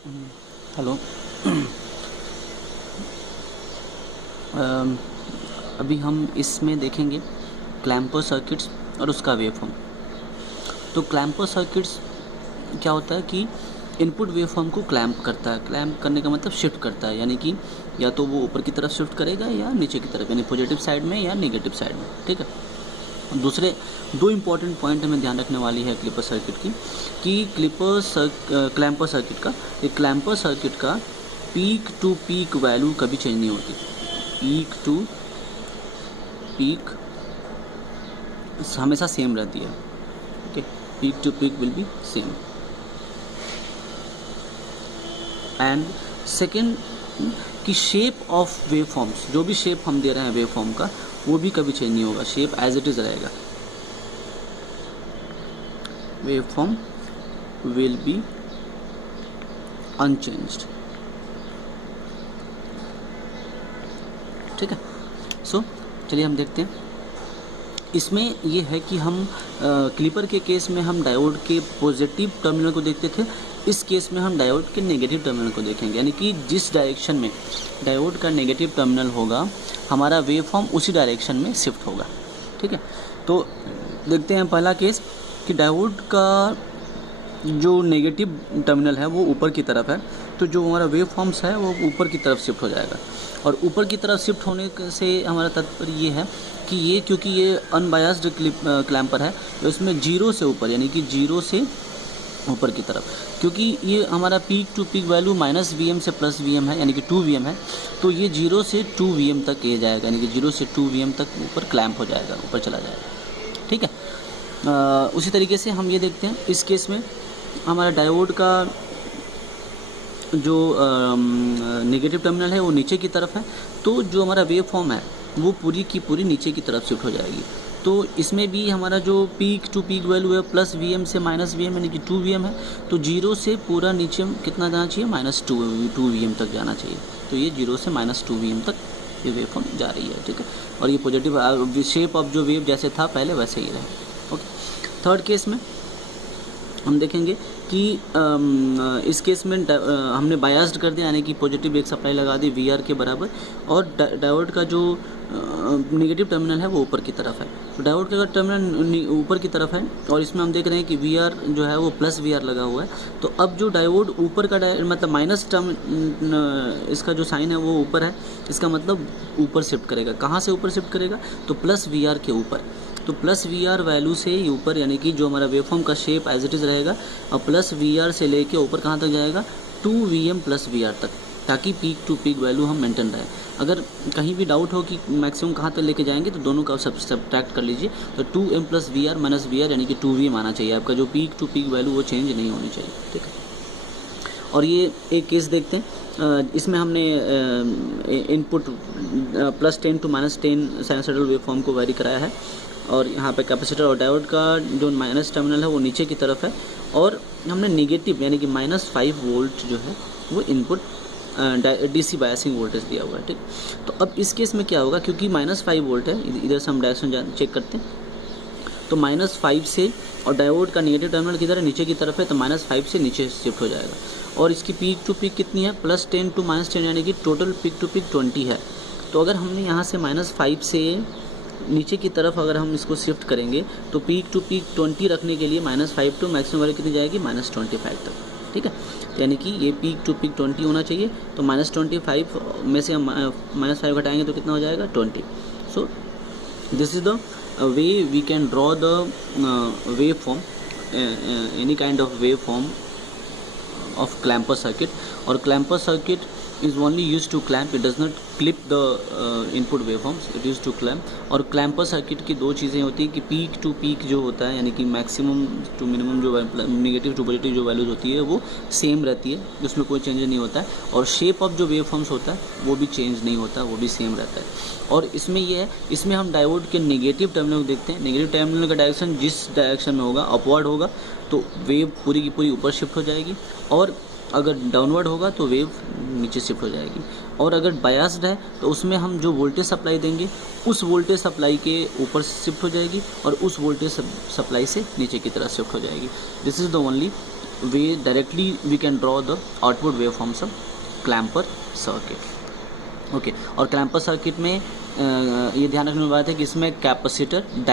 Hello. अभी हम इसमें देखेंगे क्लैम्पर सर्किट्स और उसका वेवफॉर्म। तो क्लैम्पर सर्किट्स क्या होता है कि इनपुट वेवफॉर्म को क्लैम्प करता है। क्लैम्प करने का मतलब शिफ्ट करता है, यानी कि या तो वो ऊपर की तरफ शिफ्ट करेगा या नीचे की तरफ, यानी पॉजिटिव साइड में या नेगेटिव साइड में। ठीक है। दूसरे दो इम्पॉर्टेंट पॉइंट हमें ध्यान रखने वाली है क्लिपर सर्किट की, कि क्लैम्पर सर्किट का, क्लैम्पर सर्किट का पीक टू पीक वैल्यू कभी चेंज नहीं होती। पीक टू पीक हमेशा सेम रहती है। Okay, peak to peak will be same. And second, कि शेप ऑफ वेव फॉर्म्स, जो भी शेप हम दे रहे हैं वेव फॉर्म का, वो भी कभी चेंज नहीं होगा, शेप एज इट इज रहेगा। Wave form will be unchanged. ठीक है। सो चलिए हम देखते हैं। इसमें ये है कि हम क्लिपर के केस में हम डायोड के पॉजिटिव टर्मिनल को देखते थे, इस केस में हम डायोड के नेगेटिव टर्मिनल को देखेंगे। यानी कि जिस डायरेक्शन में डायोड का नेगेटिव टर्मिनल होगा, हमारा वेव फॉर्म उसी डायरेक्शन में शिफ्ट होगा। ठीक है। तो देखते हैं पहला केस, कि डायोड का जो नेगेटिव टर्मिनल है वो ऊपर की तरफ है, तो जो हमारा वेव फॉर्म्स है वो ऊपर की तरफ शिफ्ट हो जाएगा। और ऊपर की तरफ शिफ्ट होने से हमारा तात्पर्य ये है कि ये, क्योंकि ये अनबायस्ड क्लैम्पर है, तो इसमें जीरो से ऊपर, यानी कि जीरो से ऊपर की तरफ, क्योंकि ये हमारा peak to peak value -Vm से +Vm है, यानी कि 2Vm है, तो ये 0 से 2Vm तक ये जाएगा, यानी कि 0 से 2Vm तक ऊपर क्लैम्प हो जाएगा, ऊपर चला जाएगा। ठीक है। उसी तरीके से हम ये देखते हैं, इस केस में हमारा डायोड का जो नेगेटिव टर्मिनल है वो नीचे की तरफ है, तो जो हमारा वेव फॉर्म है वो पूरी की पूरी नीचे की तरफ शिफ्ट हो जाएगी। तो इसमें भी हमारा जो पीक टू पीक वैल्यू है +Vm से -Vm, यानी कि 2Vm है, तो 0 से पूरा नीचे कितना जाना चाहिए, -2Vm तक जाना चाहिए। तो ये 0 से -2Vm तक ये वेव फॉर्म जा रही है। ठीक है। और ये पॉजिटिव शेप ऑफ जो वेव जैसे था पहले वैसे ही रहे। ओके। थर्ड केस में हम देखेंगे कि इस केस में हमने बायस्ड कर दिया, यानी कि पॉजिटिव एक सप्लाई लगा दी VR के बराबर, और डायोड का जो नेगेटिव टर्मिनल है वो ऊपर की तरफ है। तो डायोड का टर्मिनल ऊपर की तरफ है, और इसमें हम देख रहे हैं कि VR जो है वो +VR लगा हुआ है। तो अब जो डायोड ऊपर का मतलब माइनस टर्म, इसका जो साइन है वो ऊपर है, इसका मतलब ऊपर शिफ्ट करेगा। कहाँ से ऊपर शिफ्ट करेगा, तो +VR के ऊपर। तो +VR वैल्यू से ऊपर, यानी कि जो हमारा वेवफॉर्म का शेप एज इट इज़ रहेगा, और +VR से लेके ऊपर कहाँ तक जाएगा, 2Vm +VR तक, ताकि पीक टू पीक वैल्यू हम मेंटेन रहे। अगर कहीं भी डाउट हो कि मैक्सिमम कहाँ तक लेके जाएंगे, तो दोनों का सब्ट्रैक्ट कर लीजिए। तो 2M + VR -VR, यानी कि 2Vm आना चाहिए आपका, जो पीक टू पीक वैल्यू वो चेंज नहीं होनी चाहिए। ठीक है। और ये एक केस देखते हैं, इसमें हमने इनपुट +10 to -10 साइनसॉइडल वेवफॉर्म को वेरी कराया है, और यहाँ पे कैपेसिटर और डायोड का जो माइनस टर्मिनल है वो नीचे की तरफ है, और हमने नेगेटिव यानी कि -5 वोल्ट जो है वो इनपुट DC बायसिंग वोल्टेज दिया हुआ है। ठीक। तो अब इस केस में क्या होगा, क्योंकि -5 वोल्ट है, इधर से हम डायरेक्शन चेक करते हैं, तो -5 से, और डायोड का नेगेटिव टर्मिनल किधर है, नीचे की तरफ है, तो -5 से नीचे शिफ्ट हो जाएगा। और इसकी पीक टू पीक कितनी है, +10 to -10, यानी कि टोटल पीक टू पीक 20 है। तो अगर हमने यहाँ से -5 से नीचे की तरफ अगर हम इसको शिफ्ट करेंगे, तो पीक टू पीक 20 रखने के लिए -5 to मैक्सिमम वैल्यू कितनी जाएगी, -25 तक। ठीक है। यानी कि ये पीक टू पीक 20 होना चाहिए, तो -25 में से हम -5 घटाएंगे तो कितना हो जाएगा, 20। So this is the way we can draw the waveform, any kind of waveform of clamper circuit. Or clamper circuit is only used to clamp, it does not clip the input waveforms, it used to clamp. और clamper circuit की दो चीज़ें होती हैं कि peak to peak जो होता है, यानी कि मैक्सिमम टू मिनिमम जो नेगेटिव टू पॉजिटिव जो वैल्यूज होती है वो सेम रहती है, उसमें कोई चेंज नहीं होता है, और शेप ऑफ जो वेवफॉर्म्स होता है वो भी चेंज नहीं होता, वो भी सेम रहता है। और इसमें ये है, इसमें हम डायोड के नेगेटिव टर्मिनल को देखते हैं। नेगेटिव टर्मिनल का डायरेक्शन जिस डायरेक्शन में होगा, अपवर्ड होगा, तो वेव पूरी की पूरी ऊपर शिफ्ट हो जाएगी, और अगर डाउनवर्ड होगा तो वेव नीचे शिफ्ट हो जाएगी। और अगर बायस्ड है तो उसमें हम जो वोल्टेज सप्लाई देंगे उस वोल्टेज सप्लाई के ऊपर शिफ्ट हो जाएगी, और उस वोल्टेज सप्लाई से नीचे की तरफ शिफ्ट हो जाएगी। This is the only way directly we can draw the output wave forms of clamper circuit. Okay, और क्लैम्पर सर्किट में ये ध्यान रखने वाली बात है कि इसमें कैपेसिटर